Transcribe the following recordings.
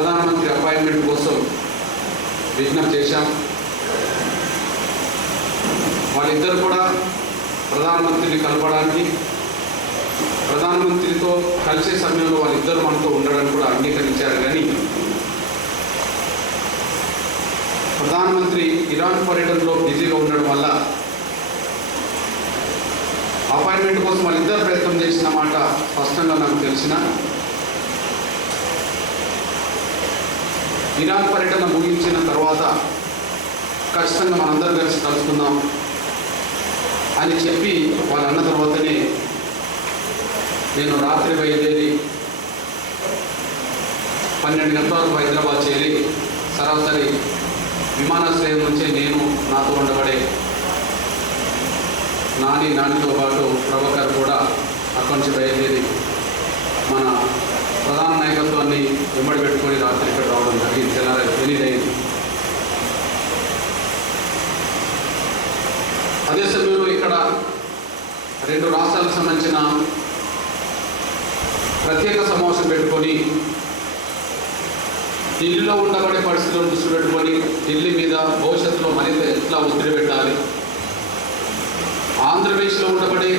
ప్రధానమంత్రి అపాయింట్మెంట్ కోసం విజ్ఞప్తి చేశాం. వాళ్ళిద్దరు కూడా ప్రధానమంత్రిని కలపడానికి, ప్రధానమంత్రితో కలిసే సమయంలో వాళ్ళిద్దరు మనతో ఉండడానికి కూడా అంగీకరించారు. కానీ ప్రధానమంత్రి ఇరాన్ పర్యటనలో బిజీగా ఉండడం వల్ల అపాయింట్మెంట్ కోసం వాళ్ళిద్దరు ప్రయత్నం చేసిన మాట స్పష్టంగా నాకు తెలిసిన, ఇరాన్ పర్యటన ముగించిన తర్వాత ఖచ్చితంగా మనందరం కలిసి కలుసుకుందాం అని చెప్పి వాళ్ళు అన్న తర్వాతనే నేను రాత్రి బయలుదేరి 12 గంటల వరకు హైదరాబాద్ చేరి సరాసరి విమానాశ్రయం నుంచే నేను, నాతో ఉండబడే నానితో పాటు ప్రభాకర్ కూడా అక్కడి నుంచి బయలుదేరి మన ప్రధాన నాయకత్వాన్ని వెంబడి పెట్టుకొని రాత్రి ఇక్కడ రావడం జరిగింది. తెల్లారి 8 అయింది. అదే సమయంలో ఇక్కడ 2 రాష్ట్రాలకు సంబంధించిన ప్రత్యేక సమావేశం పెట్టుకొని ఢిల్లీలో ఉండబడే పరిస్థితులను దృష్టి పెట్టుకొని ఢిల్లీ మీద భవిష్యత్తులో మరింత ఎట్లా ఒత్తిడి పెట్టాలి, ఆంధ్రప్రదేశ్లో ఉండబడే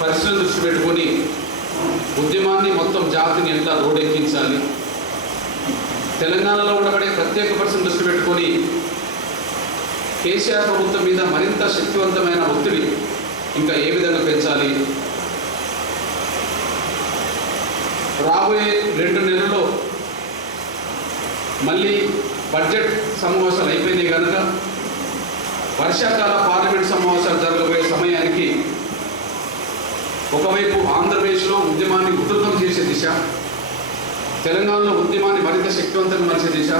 పరిస్థితులను దృష్టి పెట్టుకొని ఉద్యమాన్ని మొత్తం జాతిని ఎట్లా రోడెక్కించాలి, తెలంగాణలో ఉండబడే ప్రత్యేక పరిస్థితులను దృష్టి పెట్టుకొని కేసీఆర్ ప్రభుత్వం మీద మరింత శక్తివంతమైన ఒత్తిడి ఇంకా ఏ విధంగా పెంచాలి, రాబోయే 2 నెలల్లో మళ్ళీ బడ్జెట్ సమావేశాలు అయిపోయినాయి కనుక వర్షాకాల పార్లమెంట్ సమావేశాలు జరగబోయే సమయానికి ఒకవైపు ఆంధ్రప్రదేశ్లో ఉద్యమాన్ని ఉధృతం చేసే దిశ, తెలంగాణలో ఉద్యమాన్ని మరింత శక్తివంతంగా మలిచే దిశ,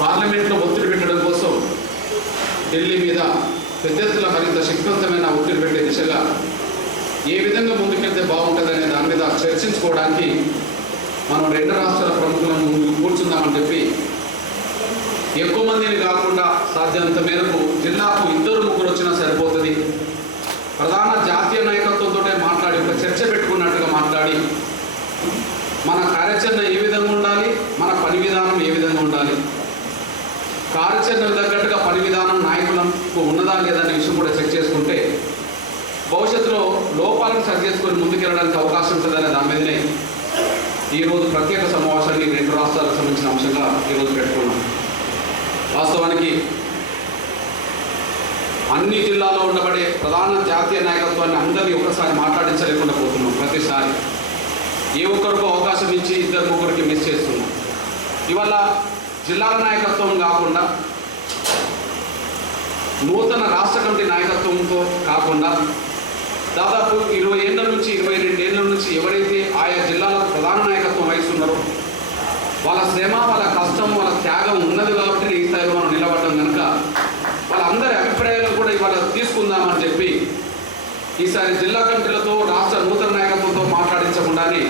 పార్లమెంట్లో ఒత్తిడి పెట్టడం కోసం ఢిల్లీ మీద పెద్ద ఎత్తున మరింత శక్తివంతమైన ఒత్తిడి పెట్టే దిశగా ఏ విధంగా ముందుకెళ్తే బాగుంటుందనే దాని మీద చర్చించుకోవడానికి మనం 2 రాష్ట్రాల ప్రముఖులను ముందు కూర్చుందామని చెప్పి ఎక్కువ మందిని కాకుండా సాధ్యమంత మేరకు జిల్లాకు 2-3 వచ్చినా సరిపోతుంది, ప్రధాన జాతీయ నాయకత్వంతో మాట్లాడి ఒక చర్చ పెట్టుకున్నట్టుగా మాట్లాడి మన కార్యాచరణ ఏ విధంగా ఉండాలి, మన పని విధానం ఏ విధంగా ఉండాలి, కార్యాచరణకు తగ్గట్టుగా పని విధానం నాయకులకు ఉన్నదా లేదనే విషయం కూడా చెక్ చేసుకుంటే భవిష్యత్తులో లోపాలను సరి చేసుకొని ముందుకెళ్ళడానికి అవకాశం ఉంటుందనే దాని మీదనే ఈరోజు ప్రత్యేక సమావేశాన్ని 2 రాష్ట్రాలకు సంబంధించిన అంశంగా ఈరోజు పెట్టుకున్నాం. వాస్తవానికి అన్ని జిల్లాల్లో ఉండబడే ప్రధాన జాతీయ నాయకత్వాన్ని అందరినీ ఒకసారి మాట్లాడించలేకుండా పోతున్నాం. ప్రతిసారి ఏ ఒక్కరికో అవకాశం ఇచ్చి 2-3 మిస్ చేస్తున్నాం. ఇవాళ జిల్లాల నాయకత్వం కాకుండా నూతన రాష్ట్ర కమిటీ నాయకత్వంతో కాకుండా దాదాపు 20 ఏళ్ల నుంచి 22 ఏళ్ల నుంచి ఎవరైతే ఆయా జిల్లాలకు ప్రధాన నాయకత్వం వహిస్తున్నారో వాళ్ళ శ్రమ, వాళ్ళ కష్టం, వాళ్ళ త్యాగం ఉన్నది కాబట్టి ఈ స్థాయిలో మనం నిలబడడం కనుక వాళ్ళందరి అభిప్రాయాలు కూడా ఇవాళ తీసుకుందామని చెప్పి ఈసారి జిల్లా కమిటీలతో రాష్ట్ర నూతన నాయకత్వంతో మాట్లాడించకుండానే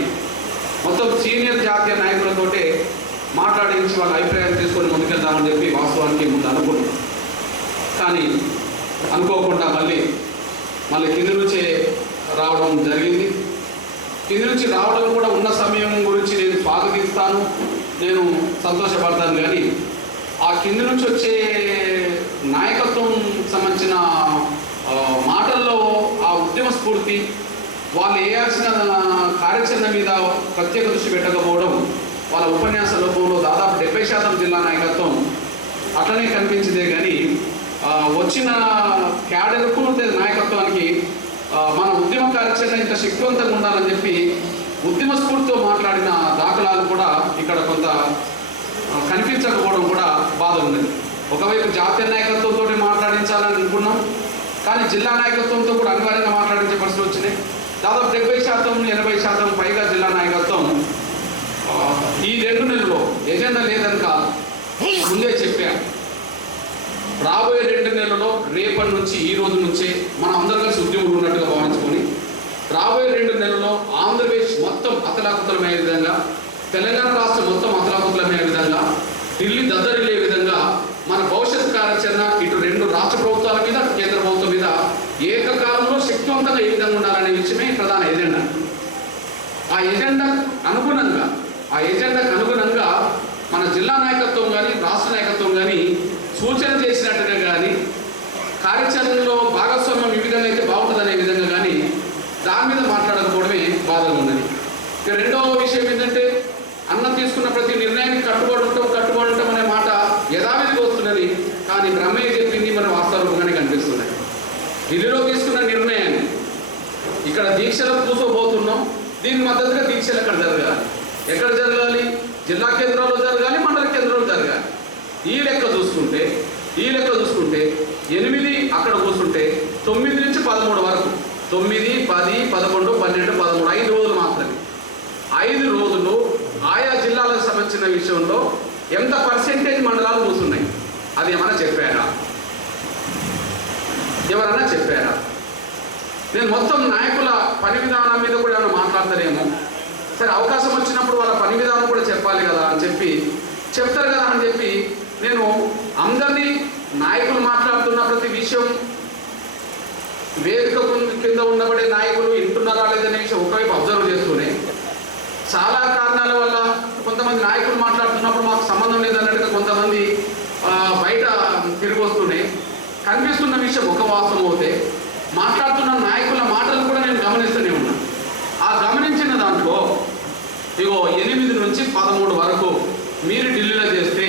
మొత్తం సీనియర్ జాతీయ నాయకులతోటే మాట్లాడించి వాళ్ళ అభిప్రాయాలు తీసుకొని ముందుకెళ్దామని చెప్పి వాస్తవానికి ముందు అనుకున్నాం. కానీ అనుకోకుండా మళ్ళీ కింది నుంచే రావడం జరిగింది. కింది నుంచి రావడం కూడా ఉన్న సమయం గురించి నేను స్వాగతిస్తాను, నేను సంతోషపడతాను. కానీ ఆ కింది నుంచి వచ్చే నాయకత్వం సంబంధించిన మాటల్లో ఆ ఉద్యమ స్ఫూర్తి, వాళ్ళు వేయాల్సిన కార్యాచరణ మీద ప్రత్యేక దృష్టి పెట్టకపోవడం, వాళ్ళ ఉపన్యాస రూపంలో దాదాపు 70% జిల్లా నాయకత్వం అట్లనే కనిపించిందే. కానీ వచ్చిన క్యాడర్కు నాయకత్వానికి మన ఉద్యమ కార్యాచరణ ఇంత శక్తివంతంగా ఉండాలని చెప్పి ఉద్యమ స్ఫూర్తితో మాట్లాడిన దాఖలాలు కూడా ఇక్కడ కొంత కనిపించకపోవడం కూడా బాధ ఉంది. ఒకవైపు జాతీయ నాయకత్వంతో మాట్లాడించాలని అనుకున్నాం, కానీ జిల్లా నాయకత్వంతో కూడా అనివార్యంగా మాట్లాడించే పరిస్థితులు వచ్చినాయి. దాదాపు 70% పైగా జిల్లా నాయకత్వం ఈ 2 నెలల్లో ఎజెండా లేదనుక ముందే చెప్పాను. రాబోయే 2 నెలల్లో రేపటి నుంచి ఈ రోజు నుంచే మనం అందరం కలిసి ఉద్యమంలో ఉన్నట్టుగా భావించుకొని రాబోయే 2 నెలల్లో ఆంధ్రప్రదేశ్ మొత్తం అతలాకుతలమయ్యే విధంగా, తెలంగాణ రాష్ట్రం మొత్తం అతలాకుతలమయ్యే విధంగా, ఢిల్లీ దద్దరిల్లే విధంగా మన భవిష్యత్ కార్యాచరణ ఇటు 2 రాష్ట్ర ప్రభుత్వాల మీద, కేంద్ర ప్రభుత్వం మీద ఏకకాలంలో శక్తివంతంగా ఏ విధంగా ఉండాలనే విషయమే ప్రధాన ఎజెండా. ఆ ఎజెండా అనుగుణంగా మన జిల్లా నాయకత్వం కానీ రాష్ట్ర నాయకత్వం కానీ సూచన చేసినట్టుగా కానీ కార్యాచరణలో భాగస్వామ్యం ఈ విధంగా అయితే బాగుంటుందనే విధంగా కానీ దాని మీద మాట్లాడకపోవడమే బాధగా ఉన్నది. ఇక రెండవ విషయం ఏంటంటే అన్నం తీసుకున్న ప్రతి నిర్ణయానికి కట్టుబడి ఉంటాం అనే మాట యథావిధిగా వస్తున్నది. కానీ బ్రహ్మయ్య చెప్పింది మన వాస్తవంగానే కనిపిస్తున్నది. ఢిల్లీలో తీసుకున్న నిర్ణయాన్ని ఇక్కడ దీక్షలకు కూర్చోబోతున్నాం. దీనికి మద్దతుగా దీక్షలు ఎక్కడ జరగాలి? జిల్లా కేంద్రాల్లో జరగాలి, మండల కేంద్రంలో జరగాలి. ఈ లెక్క చూసుకుంటే 8 అక్కడ కూర్చుంటే 9 నుంచి 13 వరకు 9, 10, 11, 12, 13 5 రోజులు మాత్రమే. 5 రోజులు ఆయా జిల్లాలకు సంబంధించిన విషయంలో ఎంత పర్సెంటేజ్ మండలాలు కూర్చున్నాయి అది ఏమైనా చెప్పారా? ఎవరన్నా చెప్పారా? నేను మొత్తం నాయకుల పని విధానం మీద కూడా ఏమైనా మాట్లాడతానేమో, సరే అవకాశం వచ్చినప్పుడు వాళ్ళ పని విధానం కూడా చెప్పాలి కదా అని చెప్తారు కదా అని చెప్పి నేను అందరినీ నాయకులు మాట్లాడుతున్న ప్రతి విషయం వేదిక కింద ఉండబడే నాయకులు వింటున్నారా లేదనే విషయం ఒకవైపు అబ్జర్వ్ చేస్తూనే చాలా కారణాల వల్ల కొంతమంది నాయకులు మాట్లాడుతున్నప్పుడు మాకు సంబంధం లేదన్నట్టుగా కొంతమంది బయట తిరిగి వస్తూనే కనిపిస్తున్న విషయం ఒక వాస్తవం అవుతే మాట్లాడుతున్న నాయకుల మాటలు కూడా నేను గమనిస్తూనే ఉన్నాను. ఆ గమనించిన దాంట్లో 8 నుంచి 13 వరకు మీరు ఢిల్లీలో చేస్తే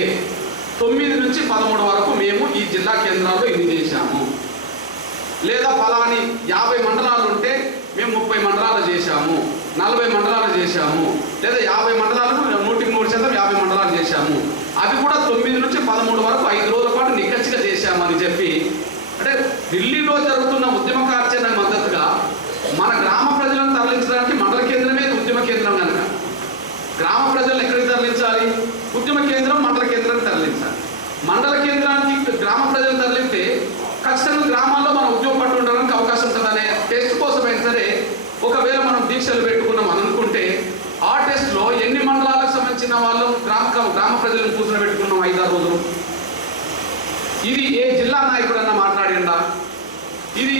9 నుంచి 13 వరకు మేము ఈ జిల్లా కేంద్రాల్లో ఇది చేశాము, లేదా ఫలాని 50 మండలాలు ఉంటే మేము 30 మండలాలు చేశాము, 40 మండలాలు చేశాము, లేదా 50 మండలాలకు 100% 50 మండలాలు చేశాము, అది కూడా 9 నుంచి 13 వరకు 5 రోజుల పాటు నిక్కచ్చిగా చేశామని చెప్పి, అంటే ఢిల్లీలో జరుగుతున్న ఉద్యమ కార్యాచరణకు మద్దతుగా మన గ్రామ ప్రజలను తరలించడానికి మండల కేంద్రమే ఉద్యమ కేంద్రం కనుక గ్రామ ప్రజలను ఎక్కడికి తరలించాలి? ఉద్యమ కేంద్రం మండల కేంద్రాన్ని తరలించాలి. మండల కేంద్రానికి గ్రామ ప్రజలు తరలిస్తే ఖచ్చితంగా గ్రామాల్లో మన ఉద్యోగం పట్టు ఉండడానికి అవకాశం ఉంటుందనే టెస్ట్ కోసమైనా సరే ఒకవేళ మనం దీక్షలు పెట్టుకున్నాం అని అనుకుంటే ఆ టెస్ట్లో ఎన్ని మండలాలకు సంబంధించిన వాళ్ళు గ్రామ ప్రజలను కూర్చొని పెట్టుకున్నాం 5-6 రోజులు? ఇది ఏ జిల్లా నాయకుడన్నా మాట్లాడిందా? ఇది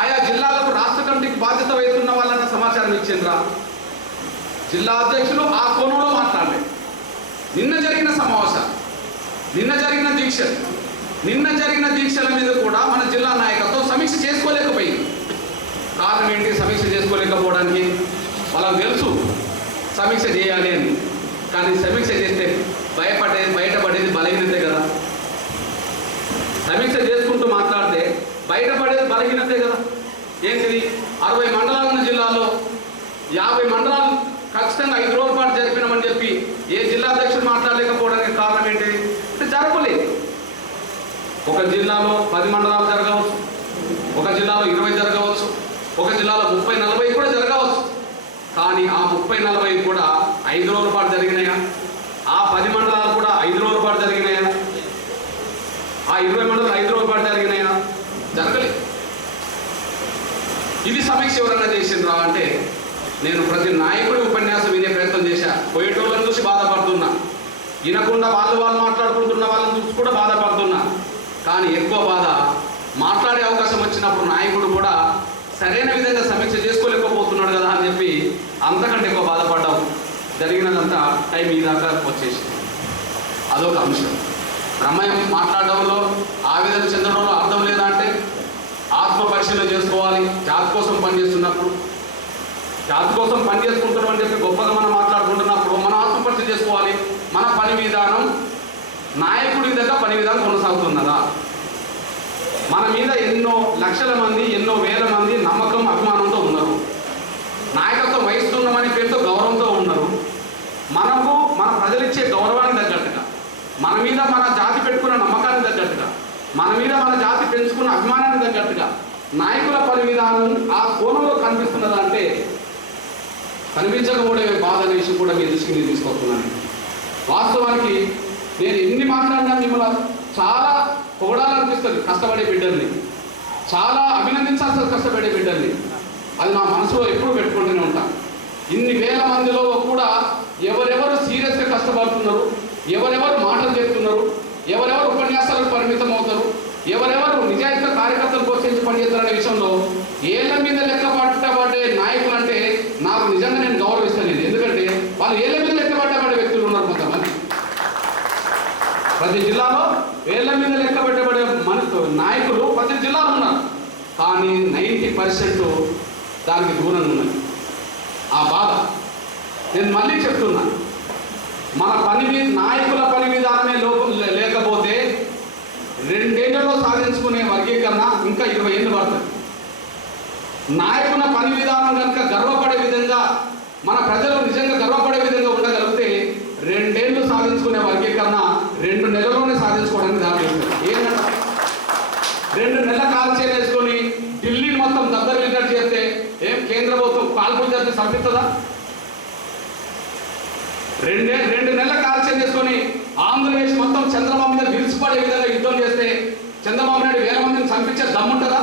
ఆయా జిల్లాలకు రాష్ట్ర కమిటీకి బాధ్యత వహిస్తున్న వాళ్ళన్న సమాచారం ఇచ్చిండ్రా? జిల్లా అధ్యక్షులు ఆ కోణంలో మాట్లాడలేదు. నిన్న జరిగిన సమావేశాలు, నిన్న జరిగిన దీక్షల మీద కూడా మన జిల్లా నాయకత్వం సమీక్ష చేసుకోలేకపోయింది. కారణం ఏంటి సమీక్ష చేసుకోలేకపోవడానికి? వాళ్ళకి తెలుసు సమీక్ష చేయాలి అని, కానీ సమీక్ష చేస్తే బయటపడేది బలహీనతే కదా. సమీక్ష చేసుకుంటూ మాట్లాడితే బయటపడేది బలహీనతే కదా. ఏంటిది? 60 మండలాలు ఉన్న జిల్లాలో 50 మండలాలు ఖచ్చితంగా 5 రోజుల పాటు జరిపినామని చెప్పి ఏ జిల్లా అధ్యక్షుడు మాట్లాడలేకపోవడానికి కారణం ఏంటి? అంటే జరపలేదు. ఒక జిల్లాలో 10 మండలాలు జరగవచ్చు, ఒక జిల్లాలో 20 జరగవచ్చు, ఒక జిల్లాలో 30-40 కూడా జరగవచ్చు. కానీ ఆ 30-40 కూడా 5 రోజుల పాటు జరిగినాయా? ఆ 10 మండలాలు కూడా 5 రోజుల పాటు జరిగినాయా? ఆ 20 మండలాలు 5 రోజుల పాటు జరిగినాయా? జరగలేదు. ఇది సమీక్ష ఎవరన్నా చేసిండ్రా అంటే నేను ప్రతి నాయకుడి ఉపన్యాసం వినే ప్రయత్నం చేశా. పోయేటోళ్ళని చూసి బాధపడుతున్నా, వినకుండా వాళ్ళు మాట్లాడుకుంటున్న వాళ్ళని చూసి కూడా బాధపడుతున్నా. కానీ ఎక్కువ బాధ మాట్లాడే అవకాశం వచ్చినప్పుడు నాయకుడు కూడా సరైన విధంగా సమీక్ష చేసుకోలేకపోతున్నాడు కదా అని చెప్పి అంతకంటే ఎక్కువ బాధపడ్డాం. జరిగినదంతా టైం ఈ దాకా వచ్చేసి అదొక అంశం. బ్రహ్మయ్య మాట్లాడడంలో ఆవేదన చెందడంలో అర్థం లేదా అంటే ఆత్మ పరిశీలన చేసుకోవాలి. జాతి కోసం పనిచేస్తున్నప్పుడు, జాతి కోసం పనిచేసుకుంటున్నాం అని చెప్పి గొప్పగా మనం మాట్లాడుకుంటున్నప్పుడు మనం ఆత్మపరిశీలన చేసుకోవాలి. మన పని విధానం నాయకుడి దగ్గర పని విధానం కొనసాగుతున్నదా? మన మీద ఎన్నో లక్షల మంది, ఎన్నో వేల మంది నమ్మకం, అభిమానంతో ఉన్నారు. నాయకత్వం వహిస్తున్నామని పేరుతో గౌరవంతో ఉన్నారు. మనకు మన ప్రజలిచ్చే గౌరవానికి తగ్గట్టుగా, మన మీద మన జాతి పెట్టుకున్న నమ్మకానికి తగ్గట్టుగా, మన మీద మన జాతి పెంచుకున్న అభిమానానికి తగ్గట్టుగా నాయకుల పని విధానం ఆ కోణంలో కనిపిస్తున్నదా అంటే కనిపించకపోవడే బాధ అనే విషయం కూడా మీ దృష్టికి నేను తీసుకొస్తున్నాను. వాస్తవానికి నేను ఎన్ని మాట్లాడినా మిమ్మల్ని చాలా పొగడాలనిపిస్తుంది. కష్టపడే బిడ్డల్ని చాలా అభినందించాల్సి కష్టపడే బిడ్డల్ని, అది నా మనసులో ఎప్పుడూ పెట్టుకుంటూనే ఉంటాను. ఇన్ని వేల మందిలో కూడా ఎవరెవరు సీరియస్గా కష్టపడుతున్నారు, ఎవరెవరు మాటలు చెప్తున్నారు, ఎవరెవరు ఉపన్యాసాలకు పరిమితం అవుతారు, ఎవరెవరు నిజాయితీ కార్యకర్తలు ప్రోత్సహించి పనిచేస్తారనే విషయంలో ఏళ్ల మీద లెక్క పట్టే నాయకులు అంటే నాకు నిజంగా నేను గౌరవిస్తాను. ఎందుకంటే వాళ్ళు ఏళ్ళ మీద లెక్కబట్టబడే వ్యక్తులు ఉన్నారు కొంతమంది. ప్రతి జిల్లాలో ఏళ్ళ మీద లెక్కబట్టబడే నాయకులు ప్రతి జిల్లాలో ఉన్నారు. కానీ 90% దానికి దూరంగా ఉన్నది. ఆ బాధ నేను మళ్ళీ చెప్తున్నా, మన నాయకుల పని విధానమే లేకపోతే 2 ఏళ్లలో సాధించుకునే వర్గీకరణ ఇంకా 20 ఏళ్ళు పడుతుంది. నాయకుల పని విధానం కనుక గర్వపడే విధంగా, మన ప్రజలు నిజంగా గర్వపడే విధంగా ఉండగలిగితే 2 ఏళ్ళు సాధించుకునే వర్గీకరణ 2 నెలల్లోనే సాధించుకోవడానికి దారితీస్తుంది. ఏంటంటే 2 నెలల కాల్చేలు వేసుకొని ఢిల్లీని మొత్తం దద్దరిల్లినట్టు చేస్తే ఏం కేంద్ర ప్రభుత్వం కాల్పులు జరిపి సంపిస్తుందా? 2 నెలల కాల్చేలు వేసుకొని ఆంధ్రప్రదేశ్ మొత్తం చంద్రబాబు మీద విరిచిపడే విధంగా యుద్ధం చేస్తే చంద్రబాబు నాయుడు 1000 మందిని చంపించే దమ్ముంటుందా?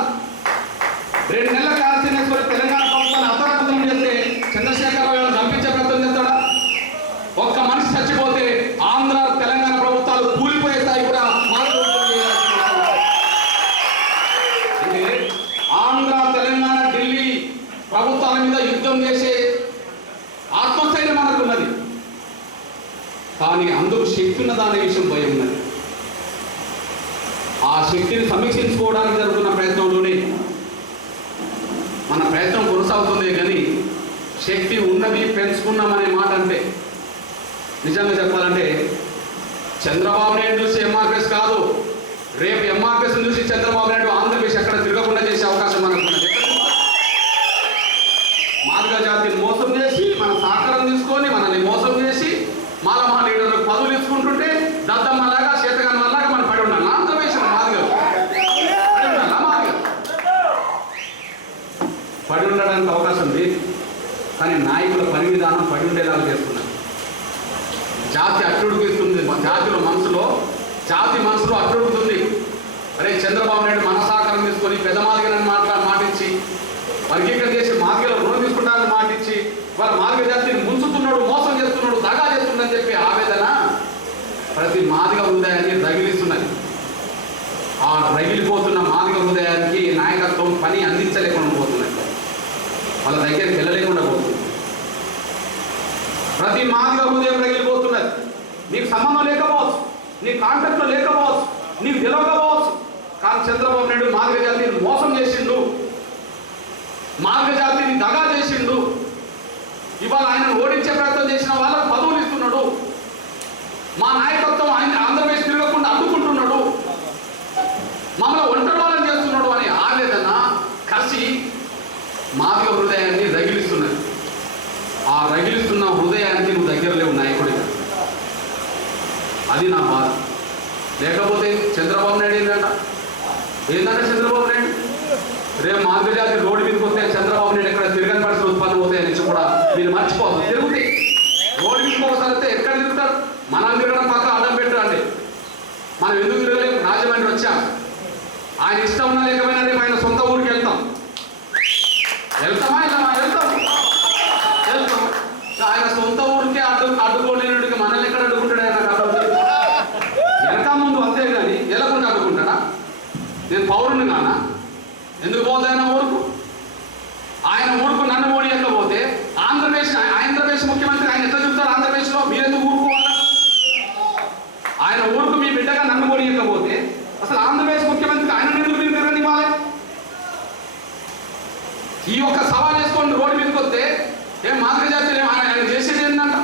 2 నెలల కాల్చేలు వేసుకొని తెలంగాణ ప్రభుత్వాన్ని అతరకుతం చేస్తే చంద్రశేఖరరావు చంపించే ప్రయత్నం చేస్తాడా? ఒక్క మనిషి చచ్చిపోతే ఆంధ్ర తెలంగాణ ప్రభుత్వాలు కూలిపోయే స్థాయి కూడా అంటే ఆంధ్ర తెలంగాణ ఢిల్లీ ప్రభుత్వాల మీద యుద్ధం చేసే ఆత్మస్థైర్యం మనకున్నది. కానీ అందుకు శక్తి ఉన్నదనే విషయం భయం ఉన్నది. ఆ శక్తిని సమీక్షించుకోవడానికి జరుగుతున్న ప్రయత్నంలోనే మన ప్రయత్నం కొనసాగుతుంది. కానీ శక్తి ఉన్నది పెంచుకున్నామనే మాట అంటే నిజంగా చెప్పాలంటే చంద్రబాబు నాయుడు చూసి ఎంఆర్పిఎస్ కాదు, రేపు ఎంఆర్పిఎస్ చూసి చంద్రబాబు నాయుడు ఆంధ్రప్రదేశ్ ఎక్కడ తిరగకుండా చేసే అవకాశం మనకు ఉన్నది. మాదిగ జాతిని మోసం చేసి మన సహకారం తీసుకొని మనల్ని మోసం చేసి మా లీడర్లకు పదవులు ఇచ్చుకుంటుంటే దద్దమ్మలాగా చేతగాని వల్లగా మనం పడి ఉండాలి. ఆంధ్రప్రదేశ్ మాదిగలు పడి ఉండాలి. మాదిగలు పడి ఉండడానికి అవకాశం లేదు. కానీ నాయకుల పని విధానం పడి ఉండేలాగా చేస్తున్నారు. జాతి అట్టుడుగుతుంది. జాతి మనసులో అట్టుడుగుతుంది. అరే చంద్రబాబు నాయుడు మన సహకారం తీసుకొని పెద్ద మాదిగలని మాటించి వర్గీకరణ చేసి మాదిగల రుణం తీసుకుంటానని మాటించి వాళ్ళ మాదిగ జాతిని ముంచుతున్నాడు, మోసం చేస్తున్నాడు, దగా చేస్తున్నాడని చెప్పి ఆవేదన ప్రతి మాదిగ హృదయాన్ని రగిలిస్తున్నది. ఆ రగిలిపోతున్న మాదిగ హృదయానికి నాయకత్వం పని అందించలేకుండా పోతున్నది. వాళ్ళ దగ్గరికి వెళ్ళలేకుండా పోతుంది. ప్రతి మాదిగ హృదయం రగిలిపోతున్నది. నీకు సంబంధం లేకపోవచ్చు, నీ కాంటాక్ట్లో లేకపోవచ్చు, నీకు తెలియకపోవచ్చు. కానీ చంద్రబాబు నాయుడు మాదిగ జాతిని మోసం చేసిండు, మాదిగ జాతిని దగా చేసిండు. ఇవాళ ఆయనను ఓడించే ప్రయత్నం చేసిన వాళ్ళకు పదవులు ఇస్తున్నాడు. మా నాయకత్వం ఆయన ఆంధ్రప్రదేశ్ తిరగకుండా అడ్డుకుంటున్నాడు, మమ్మల్ని ఒంటరి వాళ్ళని చేస్తున్నాడు అనే ఆవేదన కసి మాదిగ హృదయాన్ని రగిలిస్తున్నది. ఆ రగిలిస్తున్న హృదయానికి నువ్వు దగ్గర లేవు నాయకుడిగా. అది నా బాధ. లేకపోతే చంద్రబాబు నాయుడు ఏంటంటే చంద్రబాబు నాయుడు రేపు మాదిగ జాతి రోడ్డు మీదకి వస్తే చంద్రబాబు నాయుడు ఎక్కడ తిరగని పరిస్థితులు ఉత్పన్నం అవుతాయి అని కూడా మీరు మర్చిపోదు. తిరుగుతాయి రోడ్డు మీదకి ఒకసారి వస్తే ఎక్కడ తిరుగుతారు? మనం తిరగడం పక్క అడ్డం పెట్టండి. మనం ఎందుకు తిరగలేము? రాజమండ్రి వచ్చాం, ఆయన ఇష్టం ఉన్నా లేకపోయినా రేపు ఆయన సొంత ఊరికి వెళ్తామా? వెళ్తాం. ఆయన సొంత ఊరికే అడ్డుకోలేనుడికి మనల్ని ఎక్కడ అడ్డుకుంటాడు? ఆయన వెనక ముందు అంతే కానీ వెళ్ళకుండా అడ్డుకుంటాడా? నేను పౌరుని కానా? ఎందుకు పోతాయి ఆయన ఊరుకు? ఆయన ఊరుకు నన్ను ఓడియకపోతే ఆంధ్రప్రదేశ్ ముఖ్యమంత్రి ఆయన ఎట్లా చెప్తారు? ఆంధ్రప్రదేశ్లో మీరెందుకు ఊరుకోవాలా? ఆయన ఊరుకు మీ బిడ్డగా నన్ను ఓడియకపోతే అసలు ఆంధ్రప్రదేశ్ ముఖ్యమంత్రి ఆయన ఎందుకు మీరు తిరగనివ్వాలి? ఈ ఒక్క సవాల్ చేసుకొని రోడ్డు మీదకి వస్తే ఏం మాదిగ జాతి ఆయన చేసేది ఏంటంట?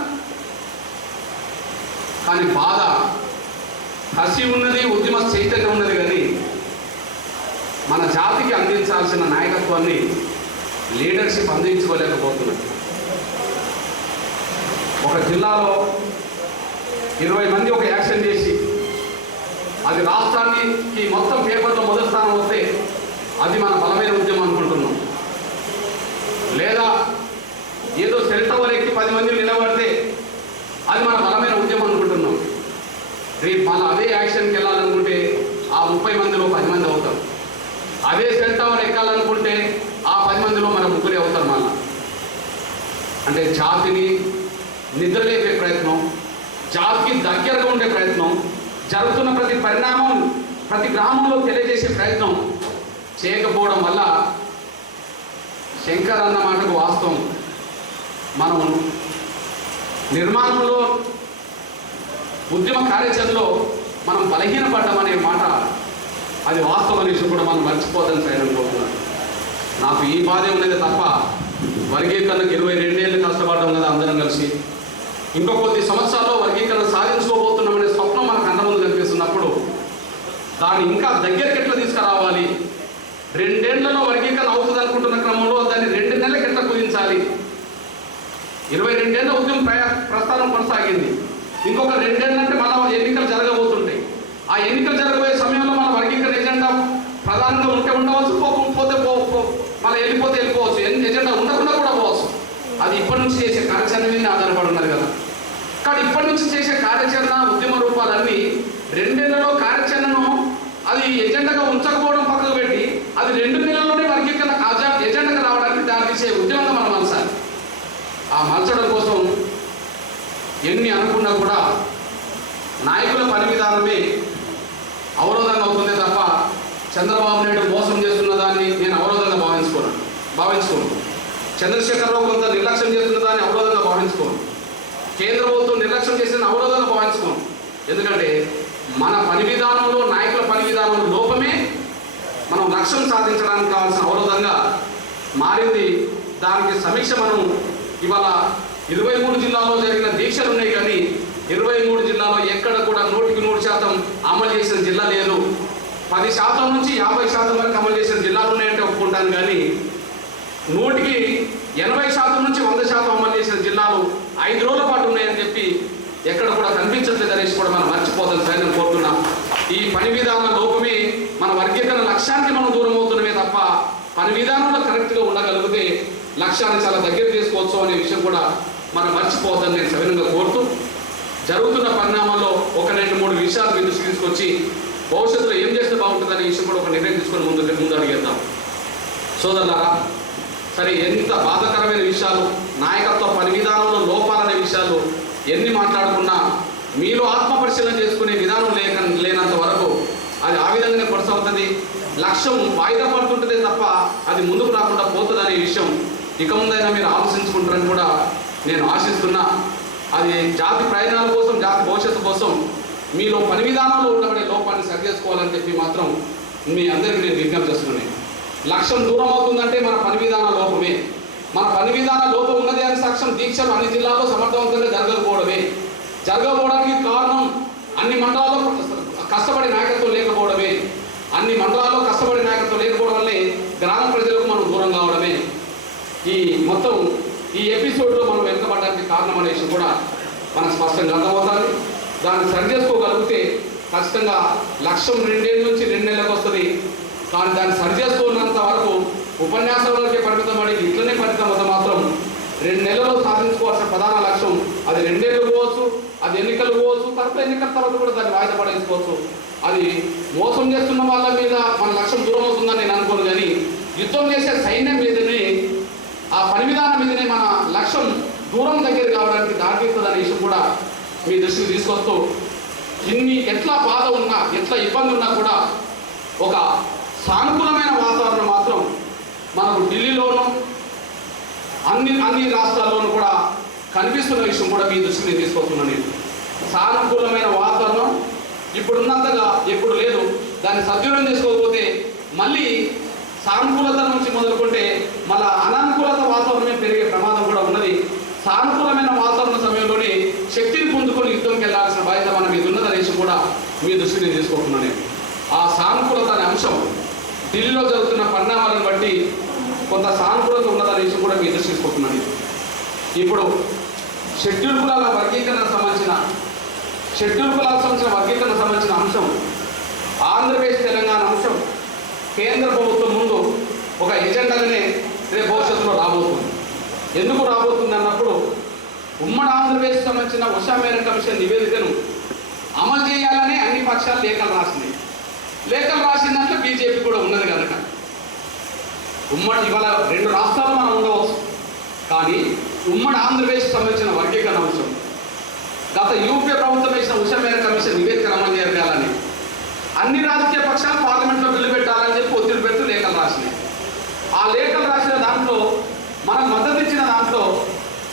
కానీ బాధ కసి ఉన్నది, ఉద్యమ చైతన్యం ఉన్నది. కానీ మన జాతికి అందించాల్సిన నాయకత్వాన్ని లీడర్షిప్ అందించుకోలేకపోతున్నది. ఒక జిల్లాలో 20 మంది ఒక యాక్షన్ చేసి అది రాష్ట్రానికి మొత్తం పేపర్లో మొదటి స్థానం వస్తే అది మన బలమైన ఉద్యమం అనుకుంటున్నాం. లేదా ఏదో సెల్ టవర్ ఎక్కి 10 మంది నిలబడితే అది మన బలమైన ఉద్యమం అనుకుంటున్నాం. రేపు మళ్ళీ అదే యాక్షన్కి వెళ్ళాలనుకుంటే ఆ 30 మందిలో 10 మంది అవుతారు. అదే సెల్ టవర్ ఎక్కాలనుకుంటే ఆ 10 మందిలో మన 3 అవుతారు. మళ్ళా అంటే జాతిని నిద్రలేపే ప్రయత్నం, జాతికి దగ్గరగా ఉండే ప్రయత్నం, జరుగుతున్న ప్రతి పరిణామం ప్రతి గ్రామంలో తెలియజేసే ప్రయత్నం చేయకపోవడం వల్ల శంకర్ అన్న మాటకు వాస్తవం మనం నిర్మాణంలో ఉద్యమ కార్యాచరణలో మనం బలహీనపడ్డామనే మాట అది వాస్తవ విషయం కూడా మనం మర్చిపోదని సైతం కోరుతున్నాను. నాకు ఈ బాధే ఉన్నది తప్ప వర్గీకరణకు 22 ఏళ్ళు కష్టపడ్డాం కదా అందరం కలిసి. ఇంకో కొద్ది సంవత్సరాల్లో వర్గీకరణ సాధించుకోబోతున్నామనే స్వప్నం మనకు అంత ముందు కనిపిస్తున్నప్పుడు దాన్ని ఇంకా దగ్గరికి ఎట్లా తీసుకురావాలి, 2 ఏళ్లలో వర్గీకరణ అవుతుంది అనుకుంటున్న క్రమంలో దాన్ని 2 నెలలకు ఎట్లా కుదించాలి. 22 ఏళ్ళ ఉద్యమం ప్రస్థానం కొనసాగింది. ఇంకొక 2 ఏళ్ళు అంటే మళ్ళీ ఎన్నికలు జరగబోతుంటాయి. ఆ ఎన్నికలు జరగబోయే సమయంలో మన వర్గీకరణ ఎజెండా ప్రధానంగా ఉంటే ఉండవచ్చు, పోతే మళ్ళీ వెళ్ళిపోవచ్చు, ఎజెండా ఉండకుండా కూడా పోవచ్చు. అది ఇప్పటి నుంచి చేసే కార్యాచరణ మీద ఆధారపడి ఉన్నది కదా. కానీ ఇప్పటి నుంచి చేసే కార్యాచరణ ఉద్యమ రూపాలన్నీ 2 నెలల్లో కార్యాచరణను అది ఎజెండాగా ఉంచకపోవడం పక్కకు పెట్టి అది 2 నెలల్లోనే వర్గీకరణ ఎజెండాగా రావడానికి దారితీసే ఉద్యమంగా మనం మలసాలి. ఆ మలచడం కోసం ఎన్ని అనుకున్నా కూడా నాయకుల పని విధానమే అవరోధంగా అవుతుందే తప్ప చంద్రబాబు నాయుడు మోసం చేస్తున్న దాన్ని నేను అవరోధంగా భావించుకోను. చంద్రశేఖరరావు కొంత నిర్లక్ష్యం చేస్తున్న దాన్ని అవరోధంగా భావించుకోను. కేంద్ర ప్రభుత్వం నిర్లక్ష్యం చేసిన అవరోధంగా భావించుకోను. ఎందుకంటే మన పని విధానంలో, నాయకుల పని విధానంలో లోపమే మనం లక్ష్యం సాధించడానికి కావాల్సిన అవరోధంగా మారింది. దానికి సమీక్ష మనం ఇవాళ 23 జిల్లాల్లో జరిగిన దీక్షలు ఉన్నాయి, కానీ 23 జిల్లాలో ఎక్కడ కూడా 100% అమలు చేసిన జిల్లా లేదు. 10% నుంచి 50% వరకు అమలు చేసిన జిల్లాలు ఉన్నాయంటే ఒప్పుకుంటాను, కానీ 80% నుంచి 100% అమలు చేసిన జిల్లాలు 5 రోజుల పాటు ఉన్నాయని చెప్పి ఎక్కడ కూడా కనిపించట్లేదు అనేసి కూడా మనం మర్చిపోతాం సార్. నేను కోరుతున్నా, ఈ పని విధాన లోపమే మన వర్గీకరణ లక్ష్యానికి మనం దూరం అవుతున్నామే తప్ప పని విధానంలో కరెక్ట్గా ఉండగలిగితే లక్ష్యాన్ని చాలా దగ్గర తీసుకోవచ్చు అనే విషయం కూడా మనం మర్చిపోవద్దని నేను సవినంగా కోరుతూ, జరుగుతున్న పరిణామాల్లో 1-2-3 విషయాలు మీ దృష్టికి తీసుకొచ్చి భవిష్యత్తులో ఏం చేస్తే బాగుంటుందనే విషయం కూడా ఒక నిర్ణయం తీసుకొని ముందు అడిగేద్దాం. సోదరులారా, సరే, ఎంత బాధాకరమైన విషయాలు, నాయకత్వ పని విధానంలో లోపాలనే విషయాలు ఎన్ని మాట్లాడుకున్నా మీలో ఆత్మపరిశీలన చేసుకునే విధానం లేనంత వరకు అది ఆ విధంగానే కొనసాగుతుంది. లక్ష్యం వాయిదా పడుతుంటుందే తప్ప అది ముందుకు రాకుండా పోతుంది అనే విషయం ఇక ముందైనా మీరు ఆలోచించుకుంటారని కూడా నేను ఆశిస్తున్నా. అది జాతి ప్రయోజనాల కోసం, జాతి భవిష్యత్తు కోసం మీలో పని విధానంలో ఉండబడే లోపాన్ని సరి చేసుకోవాలని చెప్పి మాత్రం మీ అందరికీ నేను విజ్ఞప్తి చేస్తున్నాను. లక్ష్యం దూరం అవుతుందంటే మన పని విధాన లోపమే. మన పని విధాన లోపం ఉన్నది అనే సాక్ష్యం దీక్షలు అన్ని జిల్లాల్లో సమర్థవంతంగా జరగకపోవడానికి కారణం అన్ని మండలాల్లో కష్టపడి నాయకత్వం లేకపోవడమే. అన్ని మండలాల్లో కష్టపడి నాయకత్వం లేకపోవడం వల్లే గ్రామ ప్రజలకు మనం దూరం కావడమే ఈ మొత్తం ఈ ఎపిసోడ్లో మనం వెనుకబడడానికి కారణం అనే విషయం కూడా మనకు స్పష్టంగా అర్థమవుతుంది. దాన్ని సరి చేసుకోగలిగితే ఖచ్చితంగా లక్ష్యం 2 ఏళ్ళ నుంచి 2 నెలలకు వస్తుంది. కానీ దాన్ని సరి చేసుకున్నంత వరకు ఉపన్యాసాలకే పరిమితమడి ఇట్లనే పరిమితం అవుతా మాత్రం 2 నెలల్లో సాధించుకోవాల్సిన ప్రధాన లక్ష్యం అది 2 ఏళ్ళు పోవచ్చు, అది ఎన్నికలు పోవచ్చు, ఎన్నికల తర్వాత కూడా దాన్ని వాయిదా పడేసుకోవచ్చు. అది మోసం చేస్తున్న వాళ్ళ మీద మన లక్ష్యం దూరం అవుతుందని నేను అనుకోను, కానీ యుద్ధం చేసే సైన్యం మీదనే, ఆ పని విధానం మీదనే మన లక్ష్యం దూరం దగ్గర కావడానికి దారితీస్తుందనే విషయం కూడా మీ దృష్టికి తీసుకొస్తూ, ఎట్లా బాధ ఉన్నా, ఎట్లా ఇబ్బంది ఉన్నా కూడా ఒక సానుకూలమైన వాతావరణం మాత్రం మనకు ఢిల్లీలోనూ అన్ని రాష్ట్రాల్లోనూ కూడా కనిపిస్తున్న విషయం కూడా మీ దృష్టికి నేను తీసుకొస్తున్నాను. నేను సానుకూలమైన వాతావరణం ఇప్పుడున్నంతగా ఎప్పుడు లేదు. దాన్ని సద్వినియోగం చేసుకోకపోతే మళ్ళీ సానుకూలత నుంచి మొదలుకుంటే మళ్ళీ అనానుకూలత వాతావరణమే పెరిగే ప్రమాదం కూడా ఉన్నది. సానుకూలమైన వాతావరణ సమయంలోనే శక్తిని పొందుకొని యుద్ధంకి వెళ్ళాల్సిన బాధ్యత మన మీద ఉన్నదనే విషయం కూడా మీ దృష్టిని తీసుకుంటున్నాను నేను. ఆ సానుకూలత అనే అంశం ఢిల్లీలో జరుగుతున్న పరిణామాలను బట్టి కొంత సానుకూలత ఉన్నదనే విషయం కూడా మీ దృష్టి తీసుకుంటున్నాను. ఇప్పుడు షెడ్యూల్ కులాల వర్గీకరణకు సంబంధించిన వర్గీకరణకు సంబంధించిన అంశం, ఆంధ్రప్రదేశ్ తెలంగాణ అంశం కేంద్ర ప్రభుత్వం ముందు ఒక ఎజెండాగానే రేపు భవిష్యత్తులో రాబోతుంది. ఎందుకు రాబోతుంది అన్నప్పుడు, ఉమ్మడి ఆంధ్రప్రదేశ్ సంబంధించిన ఉషా మేర కమిషన్ నివేదికను అమలు చేయాలని అన్ని పక్షాలు లేఖలు రాసింది. లేఖలు రాసిన దాంట్లో బీజేపీ కూడా ఉన్నది కనుక ఇవాళ 2 రాష్ట్రాలు మనం ఉండవచ్చు, కానీ ఉమ్మడి ఆంధ్రప్రదేశ్ సంబంధించిన వర్గీకరణ అంశం గత యూపీఏ ప్రభుత్వం వేసిన ఉషా మేర కమిషన్ నివేదిక అమలు చేయాలని అన్ని రాజకీయ పక్షాలు పార్లమెంట్లో బిల్లు పెట్టాలని చెప్పి ఒత్తిడి పెడుతూ లేఖలు రాసినాయి. ఆ లేఖలు రాసిన దాంట్లో మనకు మద్దతు ఇచ్చిన దాంట్లో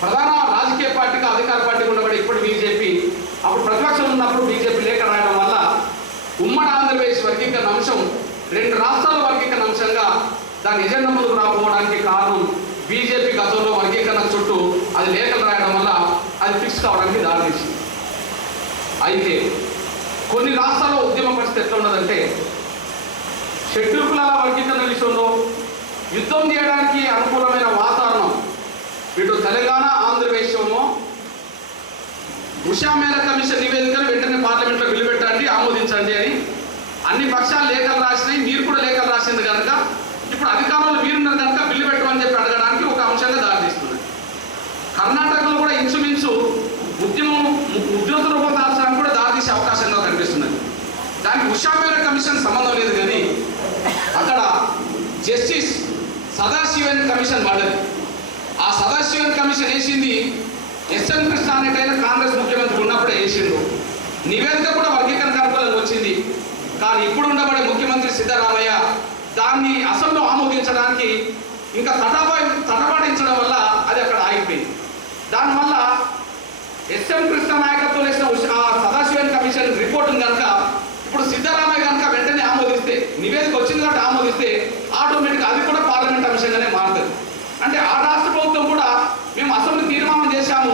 ప్రధాన రాజకీయ పార్టీగా అధికార పార్టీ ఉండబడి ఇప్పుడు బీజేపీ, అప్పుడు ప్రతిపక్షం ఉన్నప్పుడు బీజేపీ లేఖ రాయడం వల్ల ఉమ్మడి ఆంధ్రప్రదేశ్ వర్గీకరణ అంశం 2 రాష్ట్రాల వర్గీకరణ అంశంగా దాని ఎజెండా ముందుకు రాకపోవడానికి కారణం బీజేపీ గతంలో వర్గీకరణ చుట్టూ అది లేఖలు రాయడం వల్ల అది ఫిక్స్ కావడానికి దారితీసింది. అయితే కొన్ని రాష్ట్రాల్లో ఉద్యమ పరిస్థితి ఎట్లా ఉన్నదంటే, షెడ్యూల్ కులాల వర్గీకరణ విషయంలో యుద్ధం చేయడానికి అనుకూలమైన వాతావరణం ఇటు తెలంగాణ ఆంధ్రప్రదేశ్ ఉషా మేర కమిషన్ నివేదికను వెంటనే పార్లమెంట్లో బిల్లు పెట్టండి, ఆమోదించండి అని అన్ని పక్షాలు లేఖలు రాసినాయి. మీరు కూడా లేఖలు రాసింది కనుక ఇప్పుడు అధికారంలో మీరున్నారు కనుక బిల్లు పెట్టమని చెప్పి అడగడానికి ఒక అంశంగా దారితీస్తుంది. కర్ణాటకలో కూడా ఇంచుమించు ఉద్యోగ రూపం దాల్చడానికి కూడా దారితీసే అవకాశంగా కనిపిస్తున్నది. దానికి ఉషా మేర కమిషన్ సంబంధం లేదు, కానీ అక్కడ జస్టిస్ సదాశివన్ కమిషన్ వాడది. ఆ సదాశివన్ కమిషన్ వేసింది ఎస్ఎన్ కృష్ణ అనేటైనా కాంగ్రెస్ ముఖ్యమంత్రి ఉన్నప్పుడే వేసిండు. నివేదిక కూడా వర్గీకరణ అనుకూలంగా వచ్చింది. కానీ ఇప్పుడు ఉండబడే ముఖ్యమంత్రి సిద్ధరామయ్య దాన్ని అసెంబ్లీలో ఆమోదించడానికి ఇంకా తటపాటించడం వల్ల అది అక్కడ ఆగిపోయింది. దానివల్ల ఎస్ఎన్ కృష్ణ నాయకత్వం వేసిన సదాశివన్ కమిషన్ రిపోర్ట్ కనుక ఇప్పుడు సిద్ధరామయ్య కనుక వెంటనే ఆమోదిస్తే, నివేదిక వచ్చింది కాబట్టి ఆమోదిస్తే ఆటోమేటిక్గా అది కూడా పార్లమెంట్ అంశంగానే మారుతుంది. అంటే ఆ రాష్ట్ర ప్రభుత్వం కూడా మేము అసెంబ్లీ తీర్మానం చేశాము,